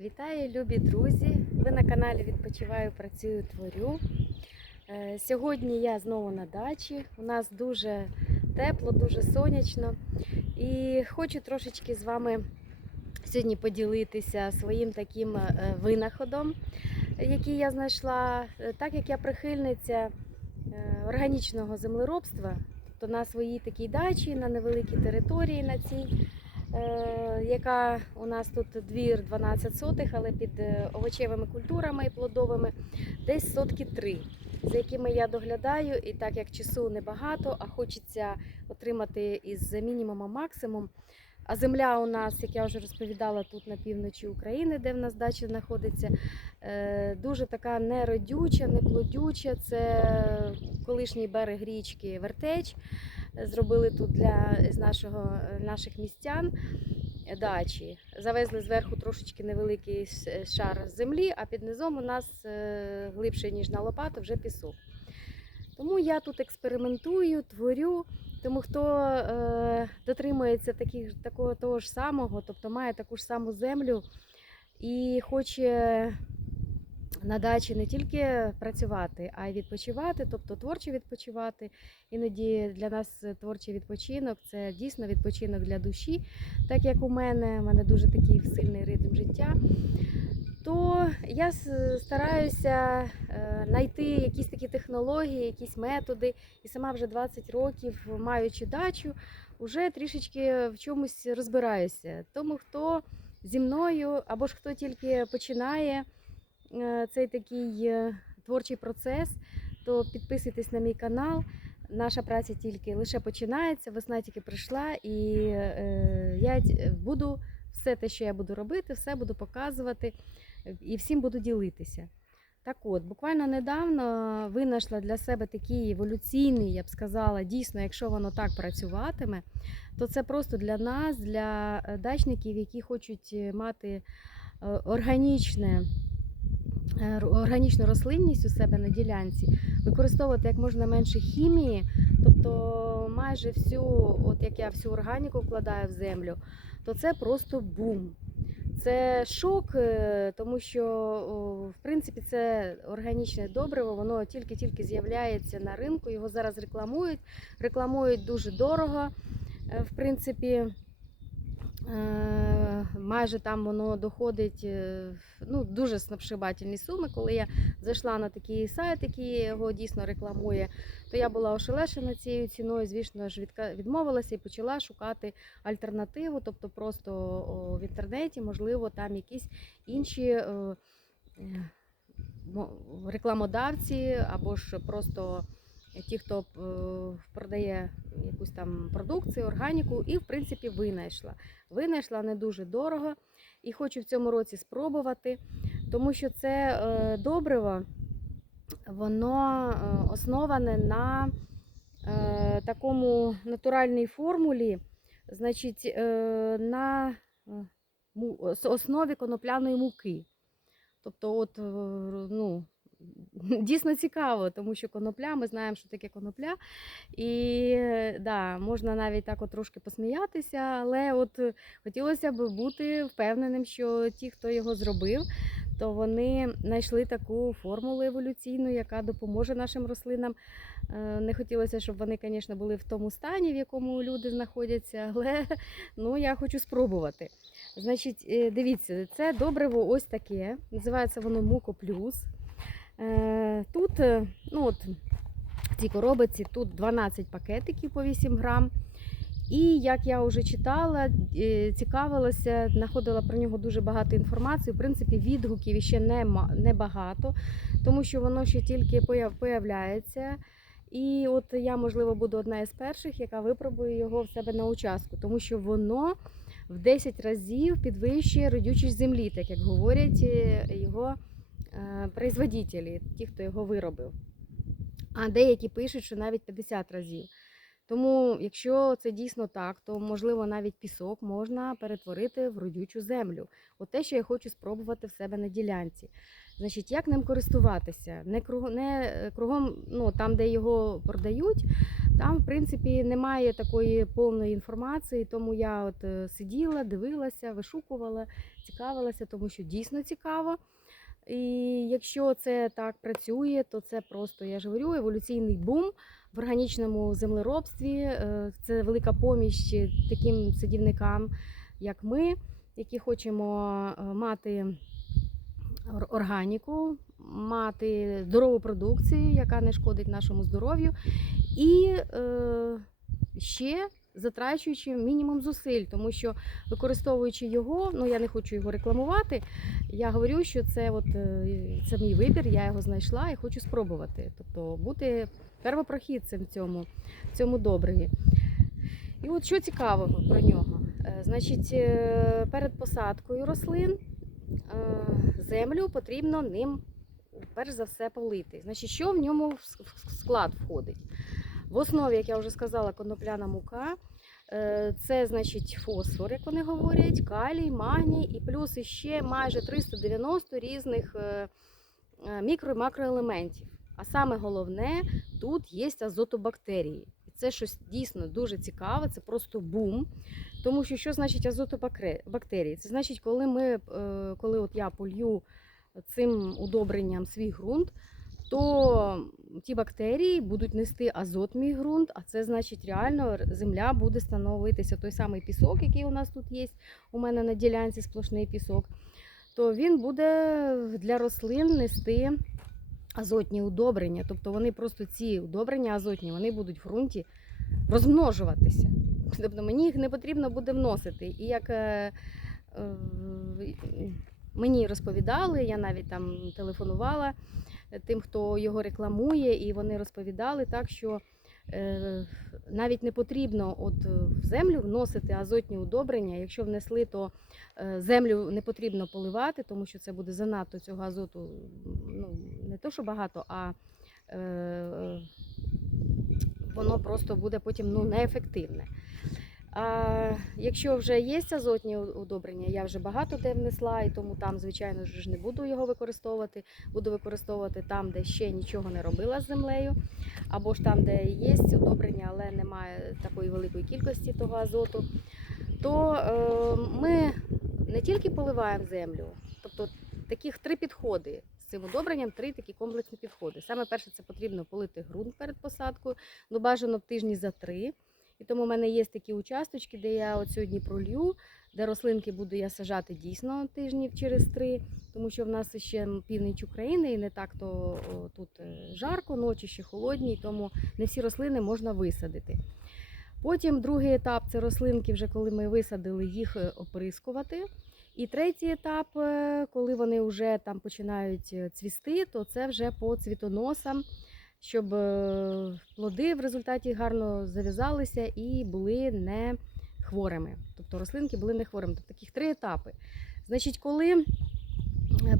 Вітаю, любі друзі! Ви на каналі Відпочиваю, працюю, творю. Е, Сьогодні я знову на дачі. У нас дуже тепло, дуже сонячно. І хочу трошечки з вами сьогодні поділитися своїм таким е, винаходом, який я знайшла. Е, Так як я прихильниця органічного землеробства, то на своїй такій дачі, на невеликій території на цій яка у нас тут двір 12 сотих, але під е, овочевими культурами і плодовими десь сотки три, за якими я доглядаю. І так як часу небагато, а хочеться отримати із мінімумом максимум. А земля у нас, як я вже розповідала, тут на півночі України, де в нас дача знаходиться, е, дуже така неродюча, неплодюча. Це колишній берег річки Вертеч зробили тут для з нашого, наших містян дачі. Завезли зверху трошечки невеликий ш- шар землі, а під низом у нас е, глибше, ніж на лопату, вже пісок. Тому я тут експериментую, творю. Тому хто е, дотримується таких, такого того ж самого, тобто має таку ж саму землю і хоче на дачі не тільки працювати, а й відпочивати, тобто творчо відпочивати. Іноді для нас творчий відпочинок це дійсно відпочинок для душі, так як у мене, у мене дуже такий сильний ритм життя. То я стараюся е, знайти якісь такі технології, якісь методи. І сама вже 20 років, маючи дачу, вже трішечки в чомусь розбираюся. Тому хто зі мною або ж хто тільки починає е, цей такий е, творчий процес, то підписуйтесь на мій канал. Наша праця тільки лише починається, весна тільки прийшла, і е, я буду все те, що я буду робити, все буду показувати е, і всім буду ділитися. Так от, буквально недавно винайшла для себе такий еволюційний, я б сказала, дійсно, якщо воно так працюватиме, то це просто для нас, для е, дачників, які хочуть е, мати е, органічне, е, органічну рослинність у себе на ділянці, використовувати як можна менше хімії, тобто майже всю, от як я всю органіку вкладаю в землю, то це просто бум. Це шок, е, тому що в принципі це органічне добриво, воно тільки-тільки з'являється на ринку, його зараз рекламують, рекламують дуже дорого. Е, В принципі, е, майже там воно доходить е, ну, дуже снапшибательні суми. Коли я зайшла на такий сайт, який його дійсно рекламує, то я була ошелешена цією ціною. Звісно ж, відмовилася і почала шукати альтернативу, тобто просто в інтернеті, можливо, там якісь інші. е, е, мо- Рекламодавці або ж просто ті, хто е, продає якусь там продукцію, органіку, і в принципі винайшла. Винайшла не дуже дорого і хочу в цьому році спробувати, тому що це е, добриво, воно е, основане на такому натуральній формулі, значить, на основі конопляної муки. Тобто, от, ну, дійсно цікаво, тому що конопля, ми знаємо, що таке конопля. І да, можна навіть так от трошки посміятися, але от е, хотілося б бути впевненим, що ті, хто його зробив, то вони знайшли таку формулу еволюційну, яка допоможе нашим рослинам. Е, Не хотілося, щоб вони, звісно, були в тому стані, в якому люди знаходяться, але ну, я хочу спробувати. Значить, е, дивіться, це добриво ось таке. Називається воно Муко Плюс. Е, Тут, е, ну от, в коробиці тут 12 пакетиків по 8 грам. І як я вже читала, е, цікавилася, знаходила про нього дуже багато інформації. В принципі, відгуків ще небагато, тому що воно ще тільки появ- появляється. І от я, можливо, буду одна із перших, яка випробує його в себе на участку, тому що воно в 10 разів підвищує родючість землі, так як говорять його производителі, ті, хто його виробив. А деякі пишуть, що навіть 50 разів. Тому, якщо це дійсно так, то можливо навіть пісок можна перетворити в родючу землю. От те, що я хочу спробувати в себе на ділянці. Значить, як ним користуватися? Не кругом, не е, кругом, ну там, де його продають, там, в принципі, немає такої повної інформації. Тому я от е, сиділа, дивилася, вишукувала, цікавилася, тому що дійсно цікаво. І якщо це так працює, то це просто, я ж говорю, еволюційний бум в органічному землеробстві. Е, Це велика поміч таким садівникам, як ми, які хочемо е, мати органіку, мати здорову продукцію, яка не шкодить нашому здоров'ю, і е, ще затрачуючи мінімум зусиль, тому що використовуючи його, ну я не хочу його рекламувати. Я говорю, що це от е, це мій вибір, я його знайшла і хочу спробувати. Тобто бути первопрохідцем в цьому, в цьому добриві. І от що цікавого про нього. Е, Значить, е, перед посадкою рослин землю потрібно ним перш за все полити. Значить, що в ньому в склад входить? В основі, як я вже сказала, конопляна мука. Е, Це значить фосфор, як вони говорять, калій, магній і плюс іще майже 390 різних е, е, мікро і макроелементів. А саме головне, тут є азотобактерії. І це щось дійсно дуже цікаве, це просто бум. Тому що що значить азотобактерії? Це значить, коли ми, коли от я полью цим удобренням свій ґрунт, то ті бактерії будуть нести азот мій ґрунт, а це значить реально земля буде становитися той самий пісок, який у нас тут є. У мене на ділянці сплошний пісок, то він буде для рослин нести азотні удобрення. Тобто вони просто ці удобрення азотні вони будуть в ґрунті розмножуватися. Тобто мені їх не потрібно буде вносити. І як е, е, мені розповідали, я навіть там телефонувала тим, хто його рекламує, і вони розповідали так, що е, навіть не потрібно от е, в землю вносити азотні удобрення. Якщо внесли, то е, землю не потрібно поливати, тому що це буде занадто цього азоту. Ну не то, що багато, а воно просто буде потім ну, неефективне. А якщо вже є азотні удобрення, я вже багато де внесла, і тому там, звичайно ж, не буду його використовувати. Буду використовувати там, де ще нічого не робила з землею, або ж там, де є удобрення, але немає такої великої кількості того азоту, то е, ми не тільки поливаємо землю, тобто таких три підходи. Цим удобренням три такі комплексні підходи. Саме перше, це потрібно полити ґрунт перед посадкою, ну бажано в тижні за три. І тому в мене є такі участочки, де я от сьогодні пролью, де рослинки буду я сажати дійсно тижнів через три, тому що в нас ще північ України і не так то тут е, жарко, ночі ще холодні, тому не всі рослини можна висадити. Потім другий етап це рослинки, вже коли ми висадили, їх е, оприскувати. І третій етап, е, коли вони вже там починають цвісти, то це вже по цвітоносам, щоб е, плоди в результаті гарно зав'язалися і були не хворими. Тобто рослинки були не хворими. Тобто таких три етапи. Значить, коли е,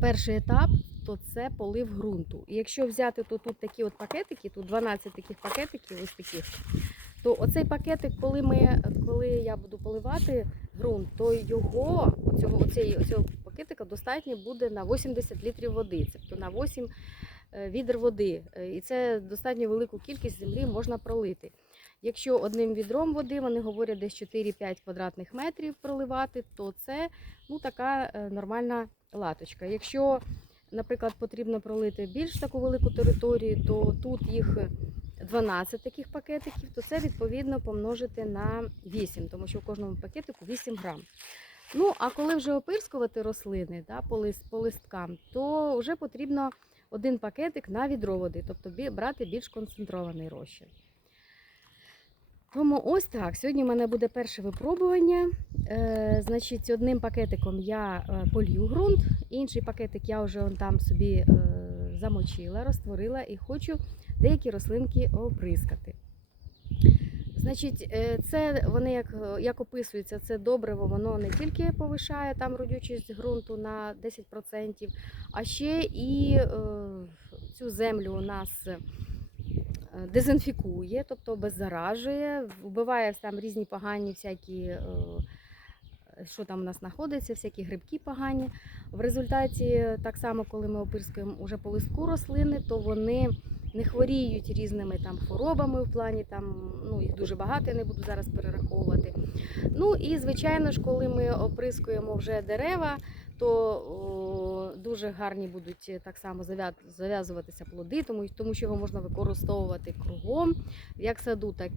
перший етап, то це полив ґрунту. І якщо взяти то тут такі от пакетики, тут 12 таких пакетиків, ось таких, то оцей пакетик, коли ми, коли я буду поливати ґрунт, то його оцього, оцього пакетика достатньо буде на 80 літрів води, тобто на 8 е, відер води. Е, І це достатньо велику кількість землі можна пролити. Якщо одним відром води, вони говорять десь 4-5 квадратних метрів проливати, то це ну, така е, нормальна латочка. Якщо, наприклад, потрібно пролити більш таку велику територію, то тут їх 12 таких пакетиків, то це відповідно помножити на 8, тому що в кожному пакетику 8 грам. Ну, а коли вже опирскувати рослини да, по листкам, то вже потрібно один пакетик на відро води, тобто брати більш концентрований розчин. Тому ось так. Сьогодні в мене буде перше випробування. Е, значить, одним пакетиком я е, полью ґрунт, інший пакетик я вже он там собі е, замочила, розтворила і хочу деякі рослинки оприскати. Значить, е, це вони як, як описуються, це добриво, воно не тільки повишає там родючість ґрунту на 10%, а ще і е, цю землю у нас е, дезінфікує, тобто обеззаражує, вбиває там різні погані всякі. е, Що там у нас знаходиться, всякі грибки погані. В результаті, так само, коли ми опирскуємо уже по листку рослини, то вони не хворіють різними там хворобами в плані там, ну їх дуже багато, я не буду зараз перераховувати. Ну і звичайно ж, коли ми оприскуємо вже дерева, то о, дуже гарні будуть е, так само зав'язуватися плоди, тому, тому що його можна використовувати кругом, як в саду, так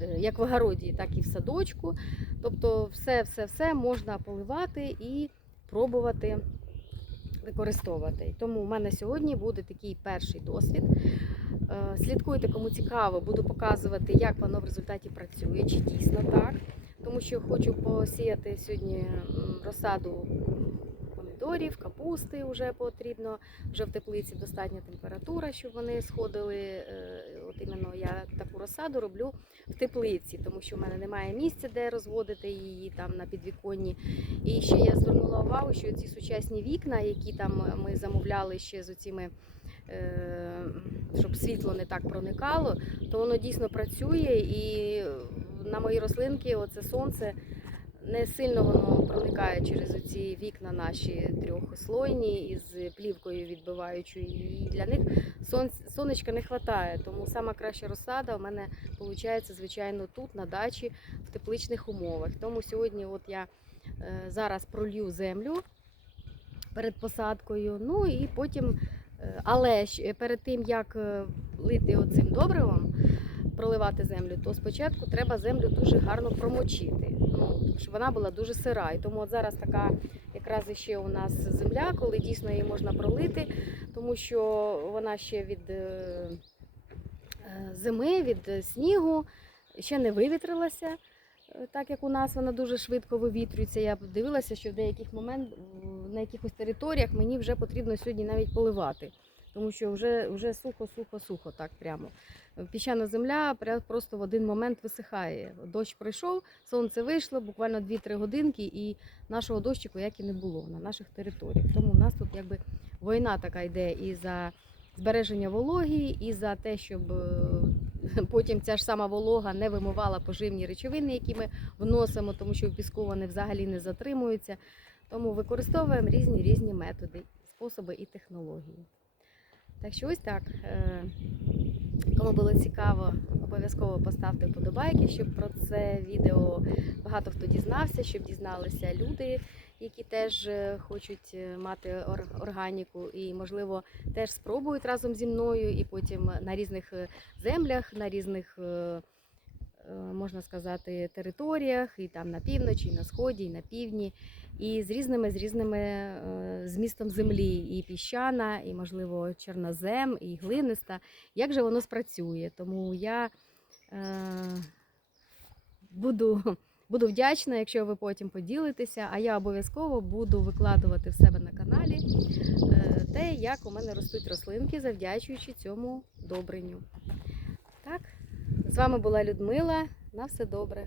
е, як в огороді, так і в садочку. Тобто все, все, все можна поливати і пробувати використовувати. Тому у мене сьогодні буде такий перший досвід. Е, Слідкуйте, кому цікаво, буду показувати, як воно в результаті працює, чи дійсно так. Тому що хочу посіяти сьогодні розсаду помідорів, капусти вже потрібно. Вже в теплиці достатня температура, щоб вони сходили. Е, От іменно я таку розсаду роблю в теплиці, тому що в мене немає місця, де розводити її там на підвіконні. І ще я звернула увагу, що ці сучасні вікна, які там ми замовляли ще з оціми, е, щоб світло не так проникало, то воно дійсно працює і на мої рослинки оце сонце не сильно воно проникає через оці вікна наші трьохслойні із плівкою відбиваючою. І для них сон, сонечка не вистачає. Тому сама краща розсада у мене виходить, звичайно, тут, на дачі, в тепличних умовах. Тому сьогодні от я е, зараз пролью землю перед посадкою. Ну і потім, е, але перед тим як е, лити оцим добривом, проливати землю, то спочатку треба землю дуже гарно промочити, ну, щоб вона була дуже сира. І тому от зараз така якраз іще у нас земля, коли дійсно її можна пролити, тому що вона ще від е, е, зими, від снігу ще не вивітрилася. Е, Так як у нас вона дуже швидко вивітрюється, я дивилася, що в деяких момент на якихось територіях мені вже потрібно сьогодні навіть поливати, тому що вже, вже сухо, сухо, сухо, так прямо. Піщана земля просто в один момент висихає. Дощ пройшов, сонце вийшло, буквально 2-3 годинки, і нашого дощику як і не було на наших територіях. Тому у нас тут якби війна така йде і за збереження вологі, і за те, щоб е, потім ця ж сама волога не вимивала поживні речовини, які ми вносимо, тому що в піску вони взагалі не затримуються. Тому використовуємо різні різні методи, способи і технології. Так що ось так. Е, Кому було цікаво, обов'язково поставте вподобайки, щоб про це відео багато хто дізнався, щоб дізналися люди, які теж е, хочуть е, мати органіку і, можливо, теж спробують разом зі мною, і потім на різних е, землях, на різних, е, е, можна сказати, територіях, і там на півночі, і на сході, і на півдні, і з різними з різними е, змістом землі, і піщана, і, можливо, чорнозем, і глиниста як же воно спрацює. Тому я е, буду, буду вдячна, якщо ви потім поділитеся, а я обов'язково буду викладувати в себе на каналі е, те, як у мене ростуть рослинки, завдячуючи цьому добриню. Так, з вами була Людмила. На все добре.